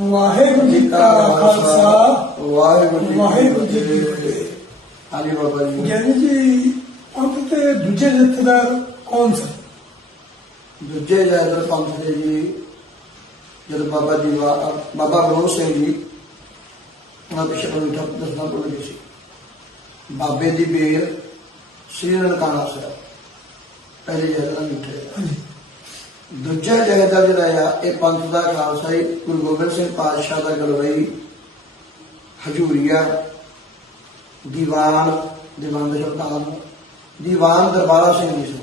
ਵਾਹਿਗੁਰੂ ਜੀ ਕਾ ਖਾਲਸਾ ਵਾਹਿਗੁਰੂ ਜੀ ਕੀ ਫਤਿਹ। ਹਾਂਜੀ ਬਾਬਾ ਜੀ। ਗਿਆਨੀ ਜੀ ਪੰਥ ਤੇ ਦੂਜੇ ਜਥੇਦਾਰ ਕੌਣ ਸਨ? ਦੂਜੇ ਜੈਦਰ ਪੰਥ ਦੇ ਜੀ ਜਦ ਬਾਬਾ ਜੀ ਬਾਬਾ ਬਲੋਰ ਸਿੰਘ ਜੀ ਉਹਨਾਂ ਦੇ ਸ਼ਬਦ ਨੂੰ ਠੱਪ ਦੱਸਣਾ ਭੁੱਲ ਗਏ ਸੀ। ਬਾਬੇ ਦੀ ਬੇਰ ਸ੍ਰੀ ਨਨਕਾਣਾ ਸਾਹਿਬ ਪਹਿਲੇ ਜੈਦਰ ਦਾ ਮਿੱਠੇ ਦੂਜਾ ਜਥੇਦਾਰ ਜਿਹੜਾ ਆ ਇਹ ਪੰਥ ਦਾ ਖਾਲਸਾ ਹੀ ਗੁਰੂ ਗੋਬਿੰਦ ਸਿੰਘ ਪਾਤਸ਼ਾਹ ਦਾ ਗਲਵਈ ਹਜੂਰੀਆ ਦੀਵਾਨ ਦੀਵਾਨ ਦੇ ਸ਼ਬਦਾਂ ਦੀਵਾਨ ਦਰਬਾਰਾ ਸਿੰਘ ਜੀ ਸੀ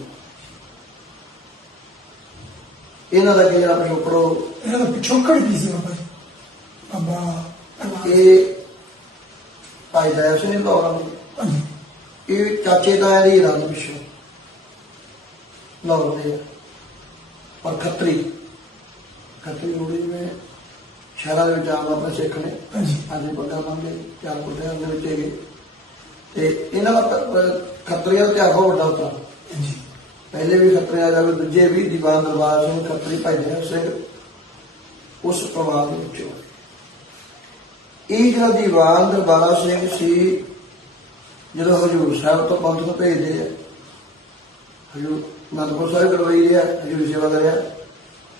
ਇਹਨਾਂ ਦਾ ਜਿਹੜਾ ਪਿਛੋਕੜੋ ਇਹਨਾਂ ਦਾ ਪਿਛੋਕੜ ਕੀ ਸੀ ਬਾਬਾ ਬਾਬਾ। ਇਹ ਭਾਈ ਦਇਆ ਸਿੰਘ ਲੋਰਾਂ ਇਹ ਚਾਚੇ ਦਾ ਇਹਦੀ ਰੰਗ ਪਿਛੋ। ਲਾਹੌਰ ਦੇ ਆ। ਪਰ ਖੱਤਰੀ। ਖੱਤਰੀ ਹੋੜੀ ਜਿਵੇਂ ਸ਼ਹਿਰਾਂ ਦੇ ਵਿੱਚ ਆਮ ਆਪਣੇ ਸਿੱਖ ਨੇ। ਆਦੇ ਬੰਦਾ ਮੰਗੇ ਚਾਰ ਕੁੱਟਿਆਂ ਦੇ ਵਿੱਚ ਹੈਗੇ ਤੇ ਇਹਨਾਂ ਦਾ ਖੱਤਰੀਆਂ ਦਾ ਤਿਆਗ ਵੱਡਾ ਹੁੰਦਾ। ਹਾਂਜੀ। ਪਹਿਲੇ ਵੀ ਖੱਤਰੀਆਂ ਦਾ ਦੂਜੇ ਵੀ ਦੀਵਾਨ ਦਰਬਾਰ ਸਿੰਘ ਖੱਤਰੀ ਭਾਈ ਦਇਆ ਸਿੰਘ ਉਸ ਪਰਿਵਾਰ ਦੇ ਵਿੱਚੋਂ। ਇਹ ਜਿਹੜਾ ਦੀਵਾਨ ਦਰਬਾਰਾ ਸਿੰਘ ਸੀ ਜਦੋਂ ਹਜੂਰ ਸਾਹਿਬ ਤੋਂ ਪੰਥ ਨੂੰ ਭੇਜਦੇ ਆ ਹਜੂਰ ਅਨੰਦਪੁਰ ਸਾਹਿਬ ਕਰਵਾਈ ਰਿਹਾ ਹਜੂਰ ਸੇਵਾ ਕਰਿਆ।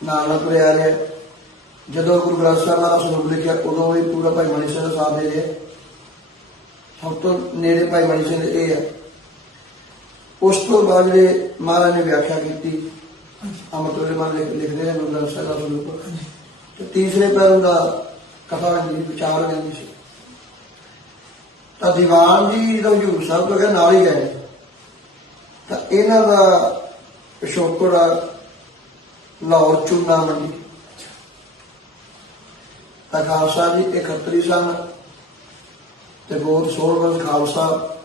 ਨਾਲ ਨਾਲ ਤੁਰਿਆ ਰਿਹਾ। ਜਦੋਂ ਗੁਰੂ ਗ੍ਰੰਥ ਸਾਹਿਬ ਦਾ ਸਰੂਪ ਲਿਖਿਆ, ਉਦੋਂ ਵੀ ਪੂਰਾ ਭਾਈ ਮਨੀ ਸਿੰਘ ਦਾ ਸਾਥ ਦੇ ਰਿਹਾ। ਸਭ ਤੋਂ ਨੇੜੇ ਭਾਈ ਮਨੀ ਸਿੰਘ ਇਹ ਹੈ ਉਸ ਤੋਂ ਬਾਅਦ ਜਿਹੜੇ ਮਹਾਰਾਜ ਨੇ ਵਿਆਖਿਆ ਕੀਤੀ, ਅਮਰਤੁਲੇ ਮਾਨ ਲਿਖਦੇ ਨੇ ਗੁਰੂ ਗ੍ਰੰਥ ਸਾਹਿਬ ਦਾ ਸਰੂਪ ਤੇ ਤੀਸਰੇ ਪੈਰ ਦਾ ਕਥਾ ਦੀ ਵਿਚਾਰ ਲੈਂਦੀ ਸੀ। ਤਾਂ ਦੀਵਾਨ ਜੀ ਜਦੋਂ ਹਜੂਰ ਸਾਹਿਬ ਤੋਂ ਨਾਲ ਹੀ ਗਏ ਤਾਂ ਇਹਨਾਂ ਦਾ ਪਿਛੋਕੜ ਲਾਹੌਰ ਚੂਨਾ ਮੰਡੀ ਤਾਂ ਖਾਲਸਾ ਜੀ 31 ਸਨ ਤੇ ਬਹੁਤ ਸੋਹਣ ਖਾਲਸਾ।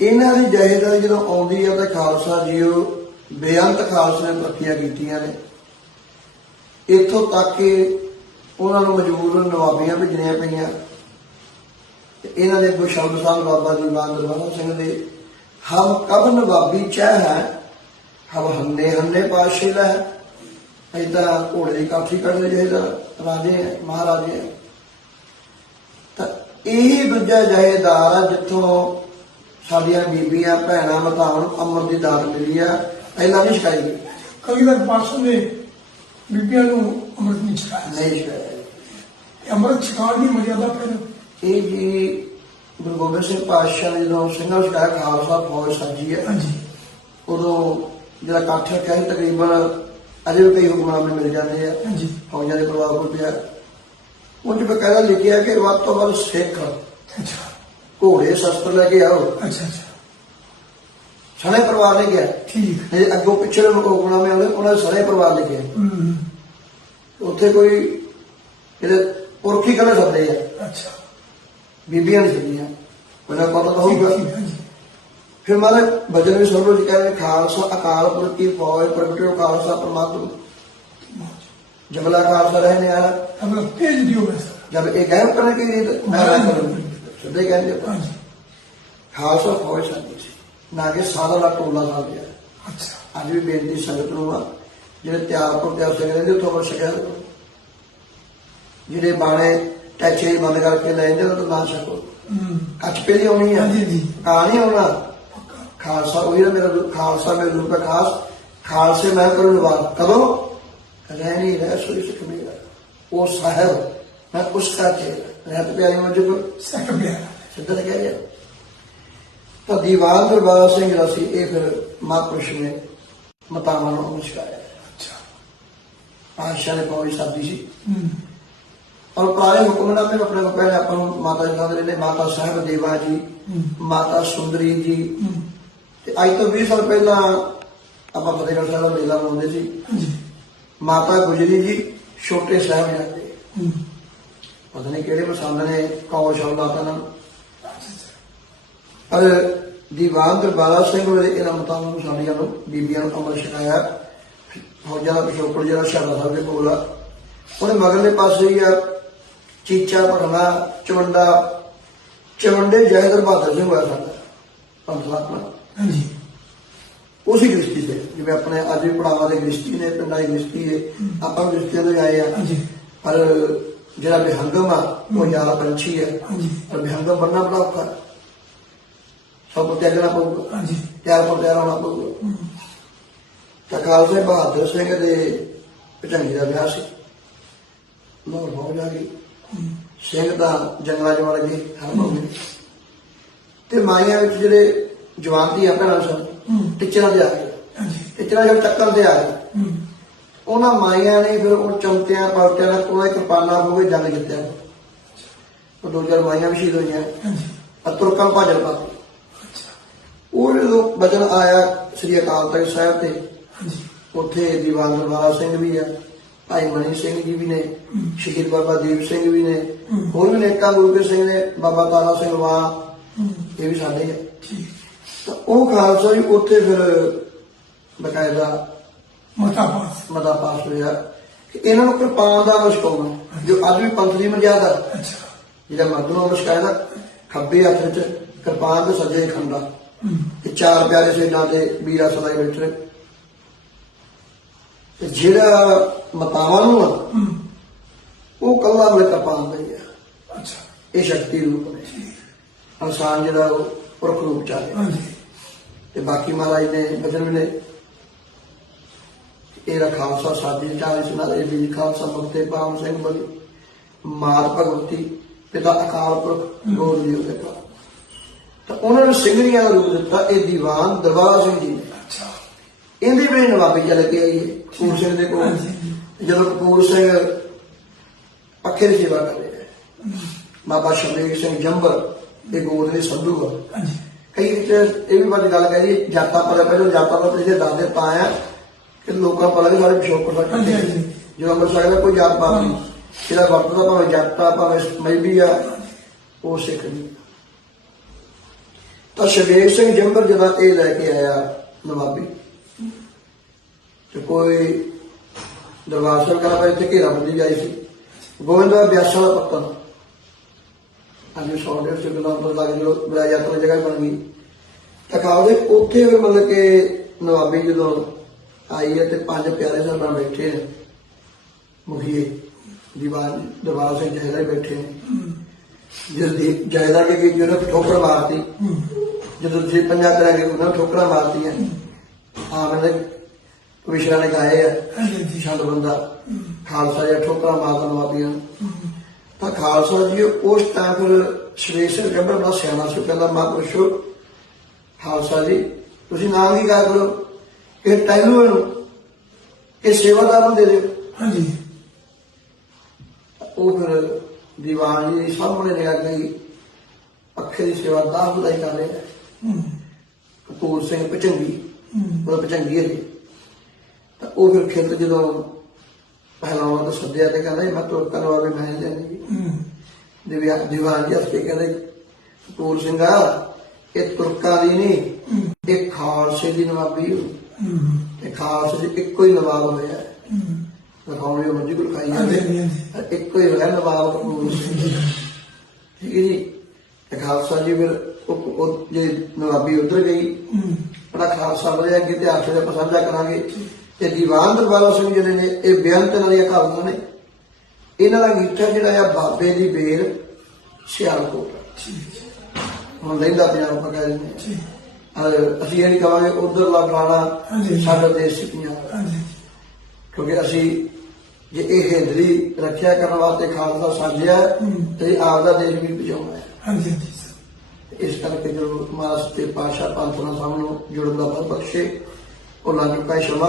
ਇਹਨਾਂ ਦੀ ਜਹੇਦਾਰੀ ਜਦੋਂ ਆਉਂਦੀ ਹੈ ਤਾਂ ਖਾਲਸਾ ਜੀ ਉਹ ਬੇਅੰਤ ਖਾਲਸੇ ਨੇ ਤਰੱਕੀਆਂ ਕੀਤੀਆਂ ਨੇ। ਇੱਥੋਂ ਤੱਕ ਕਿ ਉਹਨਾਂ ਨੂੰ ਮਜਬੂਰ ਨਵਾਬੀਆਂ ਭੇਜਣੀਆਂ ਪਈਆਂ। ਤੇ ਇਹਨਾਂ ਦੇ ਕੋਈ ਸ਼ਬਦ ਬਾਬਾ ਜੀ ਬਾਨ ਦਰਬਾਰਾ ਸਿੰਘ ਦੇ ਹਮ ਕਬ ਨਵਾਬੀ ਚਾਹ ਹੈ ਹਮ ਹੰਨੇ ਹੰਨੇ ਪਾਸ਼ੇ ਲੈ ਇਦਾਂ ਘੋੜੇ ਦੀ ਕਾਠੀ ਕੱਢਦੇ ਜਿਹਦਾ ਰਾਜੇ ਮਹਾਰਾਜੇ। ਤਾਂ ਇਹ ਦੂਜਾ ਜਹੇਦਾਰ ਆ ਜਿੱਥੋਂ ਸਾਡੀਆਂ ਬੀਬੀਆਂ ਭੈਣਾਂ ਮਤਾਵਾਂ ਨੂੰ ਅੰਮ੍ਰਿਤ ਦੀ ਦਾਤ ਮਿਲੀ ਆ ਪਹਿਲਾਂ ਨਹੀਂ ਛਕਾਈ ਗਈ ਕਵੀਦਰ ਪਾਸ਼ਾ ਨੇ ਬੀਬੀਆਂ ਨੂੰ ਅੰਮ੍ਰਿਤ ਨਹੀਂ ਛਕਾਇਆ ਨਹੀਂ। ਇਹ ਅੰਮ੍ਰਿਤ ਛਕਾਉਣ ਦੀ ਮਰਿਆਦਾ ਫਿਰ ਇਹ ਜੀ ਗੁਰੂ ਗੋਬਿੰਦ ਸਿੰਘ ਪਾਤਸ਼ਾਹ ਨੇ ਜਦੋਂ ਸਿੰਘਾਂ ਸ਼ਿਕਾਰ ਖਾਲਸਾ ਫੌਜ ਸਾਜੀ ਹੈ ਹਾਂਜੀ। ਉਦੋਂ ਜਿਹੜਾ ਰੱਖਿਆ ਸੀ ਤਕਰੀਬਨ ਅਜੇ ਵੀ ਕਈ ਹੁਕਮਨਾਮੇ ਮਿਲ ਜਾਂਦੇ ਆ ਹਾਂਜੀ। ਫੌਜਾਂ ਦੇ ਪ੍ਰਭਾਵ ਕੋਲ ਪਿਆ। ਉਹ ਚ ਬਕਾਇਦਾ ਲਿਖਿਆ ਕਿ ਵੱਧ ਤੋਂ ਵੱਧ ਸਿੱਖ ਘੋੜੇ ਸ਼ਸਤਰ ਲੈ ਕੇ ਆਓ। ਅੱਛਾ ਅੱਛਾ। ਸਣੇ ਪਰਿਵਾਰ ਨੇ ਗਿਆ ਠੀਕ। ਜੇ ਅੱਗੋਂ ਪਿੱਛੇ ਨੂੰ ਹੁਕਮਨਾਮੇ ਆਉਂਦੇ ਉਹਨਾਂ ਦੇ ਸਾਰੇ ਪਰਿਵਾਰ ਲਿਖੇ ਆ। ਹਮ, ਉੱਥੇ ਕੋਈ ਇਹਦੇ ਪੁਰਖੀ ਕਲੇ ਸੱਦੇ ਆ। ਅੱਛਾ। ਬੀਬੀਆਂ ਨਹੀਂ ਸੱਦੀਆਂ ਉਹਨਾਂ ਪਤਾ ਹੋਊਗਾ। ਫਿਰ ਮਾਰੇ ਭਜਨ ਵੀ ਸਰਵ ਜੀ ਕਹਿੰਦੇ ਖਾਲਸਾ ਅਕਾਲ ਪੁਰਖ ਕੀ ਫੌਜ ਪ੍ਰਗਟਿਓ ਖਾਲਸਾ ਪਰਮਾਤਮਾ। ਜਬਲਾ ਖਾਲਸਾ ਰਹਿਣੇ ਆ ਅਗਲਾ ਭੇਜ ਦਿਓ ਮੈਂ ਜਬ ਇਹ ਗੈਰ ਕਰਨ ਕੀ ਰੀਤ? ਮਹਾਰਾਜ ਸਿੱਧੇ ਕਹਿੰਦੇ ਖਾਲਸਾ ਫੌਜ ਸਾਡੀ ਸੀ। ਨਾ ਕਿ ਸਾਦਾ ਦਾ ਟੋਲਾ ਲਾ ਗਿਆ ਅੱਛਾ। ਅੱਜ ਵੀ ਬੇਨਤੀ ਸੰਗਤ ਨੂੰ ਆ। ਜਿਹੜੇ ਤਿਆਰ ਤੋਂ ਤਿਆਰ ਸਿੰਘ ਰਹਿੰਦੇ ਉੱਥੋਂ ਵਰ ਸ਼ਕਿਆ ਕਰੋ। ਜਿਹੜੇ ਬਾਣੇ ਟੈਚੇ ਬੰਦ ਕਰਕੇ ਲੈ ਜਾਂਦੇ ਉਹ ਤਾਂ ਨਾ ਹਮ, ਕੱਚ ਪਹਿਲੀ ਆਉਣੀ ਆ। ਹਾਂਜੀ ਜੀ ਕਾ ਨਹੀਂ ਆਉਣਾ? ਖਾਲਸਾ ਉਹੀ ਨਾ ਮੇਰਾ ਖਾਲਸਾ ਮੇਰਾ ਰੂਪ ਹੈ ਖਾਸ। ਖਾਲਸੇ ਮੈਂ ਕਰੂੰ ਨਿਵਾਰ ਕਦੋਂ? ਰਹਿ ਨਹੀਂ ਰਹਿ ਸੋਈ ਸਿੱਖ ਮੇਰਾ। ਉਹ ਸਾਹਿਬ ਮੈਂ ਉਸ ਦਾ ਚੇਲਾ ਰਹਿਤ ਪਿਆਰੀ ਵਜੋਂ ਕੋ ਸੈਕ ਪਿਆਰਾ ਸਿੱਧਾ ਕਹਿ ਰਿਹਾ। ਤਾਂ ਦੀਵਾਨ ਦਰਬਾਰ ਸਿੰਘ ਜਿਹੜਾ ਸੀ ਇਹ ਫਿਰ ਮਹਾਂਪੁਰਸ਼ ਨੇ ਮਤਾਵਾਂ ਨੂੰ ਮੁਸ਼ਕਾਇਆ ਅੱਛਾ। ਪਾਤਸ਼ਾਹ ਨੇ ਪੌੜੀ ਸਾਦੀ ਸੀ। ਔਰ ਪੁਰਾਣੇ ਹੁਕਮਨਾਮੇ ਆਪਣੇ ਕੋਲ ਪਹਿਲੇ ਆਪਾਂ ਨੂੰ ਮਾਤਾ ਜੀ ਕਹਿੰਦੇ ਨੇ ਮਾਤਾ ਸਾਹਿਬ ਦੇਵਾ ਜੀ ਮਾਤਾ ਸੁੰਦਰੀ ਜੀ। ਤੇ ਅੱਜ ਤੋਂ 20 ਸਾਲ ਪਹਿਲਾਂ ਆਪਾਂ ਫਤਿਹਗੜ੍ਹ ਸਾਹਿਬ ਦਾ ਮੇਲਾ ਮਨਾਉਂਦੇ ਸੀ। ਮਾਤਾ ਗੁਜਰੀ ਜੀ ਛੋਟੇ ਸਾਹਿਬ ਜਾਂਦੇ ਪਤਾ ਨਹੀਂ ਕਿਹੜੇ ਪਸੰਦ ਨੇ ਕੌਣ ਸ਼ਬਦ ਆਤਾ ਨਾ। ਪਰ ਦੀਵਾਨ ਦਰਬਾਰਾ ਸਿੰਘ ਵੇਲੇ ਇਹਨਾਂ ਮਤਾਂ ਨੂੰ ਸਾਡੀਆਂ ਨੂੰ ਬੀਬੀਆਂ ਨੂੰ ਅਮਰ ਛਕਾਇਆ। ਫੌਜਾਂ ਦਾ ਪਿਛੋਕੜ ਜਿਹੜਾ ਸ਼ਾਲਾ ਸਾਹਿਬ ਦੇ ਕੋਲ ਆ। ਉਹਨੇ ਮਗਰਲੇ ਪਾਸੇ ਹੀ ਆ ਚੀਚਾ ਭਰਨਾ ਚਵੰਡਾ ਚਵੰਡੇ ਜੈਦਰ ਬਹਾਦਰ ਸਿੰਘ ਹੋਇਆ ਸਾਡਾ ਪੰਥਾਤਮਾ ਹਾਂਜੀ। ਉਸੇ ਗ੍ਰਿਸ਼ਤੀ ਦੇ ਜਿਵੇਂ ਆਪਣੇ ਅੱਜ ਵੀ ਪੜਾਵਾ ਦੇ ਗ੍ਰਿਸ਼ਤੀ ਨੇ ਪਿੰਡਾਂ ਦੀ ਗ੍ਰਿਸ਼ਤੀ ਹੈ। ਆਪਾਂ ਵੀ ਗ੍ਰਿਸ਼ਤੀਆਂ ਤੋਂ ਆਏ ਆ। ਹਾਂਜੀ। ਪਰ ਜਿਹੜਾ ਵਿਹੰਗਮ ਆ ਉਹ ਯਾਰਾ ਪੰਛੀ ਹੈ ਪਰ ਵਿਹੰਗਮ ਬੰਨਾ ਬੜਾ ਔਖਾ। ਸਭ ਨੂੰ ਤਿਆਗਣਾ ਪਊਗਾ। ਹਾਂਜੀ। ਤਿਆਰ ਪਰ ਤਿਆਰ ਹੋਣਾ ਪਊਗਾ। ਤਾਂ ਖਾਲਸੇ ਬਹਾਦਰ ਸਿੰਘ ਦੇ ਭਜੰਗੀ ਦਾ ਵਿਆਹ ਸੀ। ਲੋਰ ਹੋ ਜਾ ਗਈ ਸਿੰਘ ਤਾਂ ਜੰਗਲਾਂ ਵੜ ਗਏ ਹਰ ਮੌਕੇ ਤੇ ਮਾਈਆਂ ਵਿੱਚ ਜਿਹੜੇ ਜਵਾਨ ਦੀ ਭੈਣਾਂ ਸਨ। ਟਿਚਰਾਂ ਦੇ ਆ ਗਏ। ਹਾਂਜੀ। ਟਿਚਰਾਂ ਜਦ ਚੱਕਰ ਤੇ ਆ ਗਏ। ਉਹਨਾਂ ਮਾਈਆਂ ਨੇ ਫਿਰ ਉਹ ਚਮਕਿਆਂ ਪਲਟਿਆਂ ਦਾ ਕੋਲੇ ਕਿਰਪਾਨਾ ਹੋ ਕੇ ਜੰਗ ਜਿੱਤਿਆ। ਉਹ ਦੋ ਚਾਰ ਮਾਈਆਂ ਵੀ ਸ਼ਹੀਦ ਹੋਈਆਂ। ਹਾਂਜੀ। ਅਤੁਰਕਾਂ ਭਾਜਲ ਪਾਤੀ ਉਹ ਜਦੋਂ ਬਚਨ ਆਇਆ ਸ੍ਰੀ ਅਕਾਲ ਤਖਤ ਸਾਹਿਬ ਤੇ ਉੱਥੇ ਦੀਵਾਨ ਦਰਬਾਰਾ ਸਿੰਘ ਵੀ ਆ। ਭਾਈ ਮਨੀ ਸਿੰਘ ਜੀ ਵੀ ਨੇ ਸ਼ਹੀਦ ਬਾਬਾ ਦੀਪ ਸਿੰਘ ਵੀ ਨੇ ਹੋਰ ਵੀ ਨੇਕਾਂ ਗੁਰੂ ਕੇ ਸਿੰਘ ਨੇ ਬਾਬਾ ਤਾਰਾ ਸਿੰਘ ਹੂੰ। ਇਹ ਵੀ ਸਾਡੇ ਠੀਕ। ਤਾਂ ਉਹ ਖਾਲਸਾ ਜੀ ਉੱਥੇ ਫਿਰ ਬਕਾਇਦਾ ਮਤਾ ਪਾਸ। ਮਤਾ ਪਾਸ ਹੋਇਆ। ਕਿ ਇਹਨਾਂ ਨੂੰ ਕਿਰਪਾਨ ਦਾ ਮਸ਼ਕਾਉਣਾ ਜੋ ਅੱਜ ਵੀ ਪੰਥ ਦੀ ਮਰਜ਼ਾਦਾ ਅੱਛਾ। ਜਿਹੜਾ ਮਰਦ ਨੂੰ ਮਸ਼ਕਾਇਦਾ ਖੱਬੇ ਹੱਥ ਵਿੱਚ ਕਿਰਪਾਨ ਤੇ ਸੱਜੇ ਖੰਡਾ। ਹੂੰ। ਤੇ ਚਾਰ ਪਿਆਰੇ ਸੇਡਾਂ ਤੇ ਵੀਰਾ ਸਦਾਈ ਬੈਠੇ ਤੇ ਜਿਹੜਾ ਮਤਾਵਾਂ ਨੂੰ ਆ ਉਹ ਕੱਲਾ ਮੇਰੇ ਕਿਰਪਾਨ ਦਾ ਹੀ ਆ। ਅੱਛਾ। ਇਹ ਸ਼ਕਤੀ ਰੂਪ ਨੇ। ਇਨਸਾਨ ਜਿਹੜਾ ਉਹ ਪੁਰਖ ਰੂਪ ਚ ਆ ਗਿਆ। ਹਾਂਜੀ। ਤੇ ਬਾਕੀ ਮਹਾਰਾਜ ਨੇ ਬਚਨ ਮਿਲੇ ਇਹਦਾ ਖਾਲਸਾ ਸਾਡੀ ਚਾਲੀ ਸੁਨਾ ਇਹ ਵੀ ਖਾਲਸਾ ਮੁਕਤੇ ਪਾਵਨ ਸਿੰਘ ਬਲੀ। ਮਾਤ ਭਗਵਤੀ ਪਿਤਾ ਅਕਾਲ ਪੁਰਖ ਗੋਦ ਜੀ ਉਹਦੇ ਤਾਂ ਉਹਨਾਂ ਨੇ ਸਿੰਘੀਆਂ ਦਾ ਰੂਪ ਦਿੱਤਾ ਇਹ ਦੀਵਾਨ ਦਰਬਾਰਾ ਸਿੰਘ ਜੀ ਨੇ। ਇਹਦੀ ਵੀ ਨਵਾਬੀ ਚੱਲ ਕੇ ਆਈ ਹੈ ਕਪੂਰ ਸਿੰਘ ਦੇ ਕੋਲ। ਜਦੋਂ ਕਪੂਰ ਸਿੰਘ ਪੱਖੇ ਦੀ ਸੇਵਾ ਕਰ ਰਿਹਾ ਹੈ ਬਾਬਾ ਸ਼ਮੀਰ ਸਿੰਘ ਜੰਬਰ ਇਹ ਗੋਦ ਦੇ ਸੰਧੂ ਆ। ਕਈ ਵਿੱਚ ਇਹ ਵੀ ਬਾਤ ਗੱਲ ਕਹੀ ਜਾਤਾਂ ਪਰ ਪਹਿਲਾਂ ਜਾਤਾਂ ਦਾ ਪਿਛਲੇ ਦਾਦੇ ਤਾਂ ਆ ਕਿ ਲੋਕਾਂ ਪਤਾ ਲੱਗੇ ਸਾਡੇ ਪਿਛੋਕੜ ਦਾ ਹਾਂਜੀ। ਜਦੋਂ ਅੰਮ੍ਰਿਤ ਸਕਦਾ ਕੋਈ ਜਾਤ ਪਾਤ ਨਹੀਂ। ਜਿਹੜਾ ਵਰਤਦਾ ਭਾਵੇਂ ਜਾਤਾ ਭਾਵੇਂ ਮਜਬੀ ਆ ਉਹ ਸਿੱਖ ਨਹੀਂ। ਤਾਂ ਸ਼ਬੀਰ ਸਿੰਘ ਜੰਬਰ ਜਦੋਂ ਇਹ ਲੈ ਕੇ ਆਇਆ ਨਵਾਬੀ ਤੇ ਕੋਈ ਦਰਬਾਰ ਸਾਹਿਬ ਕਰਾ ਪਰ ਇੱਥੇ ਘੇਰਾਬੰਦੀ ਜਾਈ ਸੀ। ਗੋਬਿੰਦਵਾ ਬਿਆਸਾਂ ਦਾ ਪੱਤਨ ਅੱਜ ਵੀ ਸੌ ਡੇਢ ਸੌ ਕਿਲੋਮੀਟਰ ਲੱਗ ਜਦੋਂ ਬੜਾ ਯਾਤਰਾ ਜਗ੍ਹਾ ਬਣ ਗਈ। ਤਾਂ ਖਾਲਦੇ ਉੱਥੇ ਵੀ ਮਤਲਬ ਕਿ ਨਵਾਬੀ ਜਦੋਂ ਆਈ ਹੈ ਤੇ ਪੰਜ ਪਿਆਰੇ ਸਾਹਿਬਾਂ ਬੈਠੇ ਨੇ ਮੁਖੀਏ ਦੀਵਾਨ ਦਰਬਾਰ ਸਿੰਘ ਜਹਦਾ ਬੈਠੇ ਨੇ ਜਿਸ ਦੀ ਜਾਇਦਾ ਕੇ ਕਿ ਠੋਕਰ ਮਾਰਤੀ। ਜਦੋਂ ਤੁਸੀਂ ਪੰਜਾ ਕਰਾਂਗੇ ਉਹਨਾਂ ਨੇ ਠੋਕਰਾਂ ਮਾਰਤੀਆਂ ਆ ਮੈਨੇ ਵਿਸ਼ਰਾ ਨੇ ਗਾਏ ਆ। ਹਾਂਜੀ ਛੰਦ ਬੰਦਾ। ਖਾਲਸਾ ਜਾਂ ਠੋਕਰਾਂ ਮਾਰਨ ਨਵਾਬੀਆਂ ਤਾਂ ਖਾਲਸਾ ਜੀ ਉਸ ਟਾਈਮ ਫਿਰ ਸ਼੍ਰੇਸ਼ਰ ਜੰਬਰ ਬੜਾ ਸਿਆਣਾ ਸੀ ਕਹਿੰਦਾ ਮਹਾਂਪੁਰਸ਼ੋ ਖਾਲਸਾ ਜੀ ਤੁਸੀਂ ਨਾਮ ਕੀ ਕਰ ਕਰੋ। ਇਹ ਟੈਲੂ ਨੂੰ ਇਹ ਸੇਵਾਦਾਰ ਨੂੰ ਦੇ ਦਿਓ। ਹਾਂਜੀ। ਉਹ ਫਿਰ ਦੀਵਾਨ ਜੀ ਸਾਹਮਣੇ ਲਿਆ ਗਈ ਅੱਖੇ ਦੀ ਸੇਵਾ ਦਾ ਬੁਦਾਈ ਕਰ ਰਿਹਾ ਕਪੂਰ ਸਿੰਘ ਪਚੰਗੀ ਉਹ ਪਚੰਗੀ ਹੈ। ਜੀ ਤਾਂ ਉਹ ਫਿਰ ਖੇਤ ਜਦੋਂ ਪਹਿਲਾਵਾਂ ਤੋਂ ਸੱਦਿਆ ਤੇ ਕਹਿੰਦਾ ਮੈਂ ਤੁਰ ਕਰਵਾ ਵੀ ਮੈਂ ਹੂੰ। ਦਿਵਿਆ ਦੀਵਾਨ ਜੀ ਹੱਸਕੇ ਕਹਿੰਦੇ ਕਪੂਰ ਸਿੰਘਾ ਇਹ ਤੁਰਕਾਂ ਦੀ ਨਹੀਂ ਇਹ ਖਾਲਸੇ ਦੀ ਨਵਾਬੀ ਤੇ ਖਾਲਸੇ ਦੀ ਇੱਕੋ ਹੀ ਨਵਾਬ ਹੋਇਆ ਉਹ ਮੱਝੀ ਕੋਲ ਖਾਈ ਜਾਂਦੇ। ਇੱਕੋ ਹੀ ਹੋਇਆ ਨਵਾਬ ਕਪੂਰ ਸਿੰਘ। ਠੀਕ ਹੈ ਜੀ। ਤੇ ਖਾਲਸਾ ਜੀ ਫਿਰ ਉਹ ਜੇ ਨਵਾਬੀ ਉਧਰ ਗਈ। ਬੜਾ ਖਾਲਸਾ ਵਧਿਆ ਅੱਗੇ ਇਤਿਹਾਸ ਦਾ ਪਸੰਦਾ ਕਰਾਂਗੇ। ਤੇ ਦੀਵਾਨ ਦਰਬਾਰਾ ਸਿੰਘ ਜਿਹੜੇ ਨੇ ਇਹ ਬੇਅੰਤ ਨਾਲ ਦੀਆਂ ਕਹਾਣੀਆਂ ਨੇ। ਇਹਨਾਂ ਦਾ ਗੀਤਾ ਜਿਹੜਾ ਆ ਬਾਬੇ ਦੀ ਬੇਰ ਸਿਆਲਕੋਟ। ਹੁਣ ਲੈਂਦਾ ਪੰਜਾਬ ਆਪਾਂ ਕਹਿ ਦਿੰਦੇ ਅਸੀਂ ਇਹ ਨਹੀਂ ਕਹਾਂਗੇ ਉਧਰ ਲਾ ਫਲਾਣਾ। ਸਾਡਾ ਦੇਸ਼ ਪੰਜਾਬ ਕਿਉਂਕਿ ਅਸੀਂ ਜੇ ਇਹ ਹਿੰਦਰੀ ਰੱਖਿਆ ਕਰਨ ਵਾਸਤੇ ਖਾਲਸਾ ਸਾਜਿਆ। ਤੇ ਆਪ ਦਾ ਦੇਸ਼ ਵੀ ਬਚਾਉਣਾ ਹੈ। ਹਾਂਜੀ ਇਸ ਕਰਕੇ ਜੋ ਮਾਸ ਤੇ ਪਾਸ਼ਾ ਪੰਥਨਾ ਸਾਹਮਣੇ ਜੁੜਨ ਦਾ ਬਲ ਬਖਸ਼ੇ। ਉਹ ਲਾਜੂ ਕਾ ਸ਼ਮਾ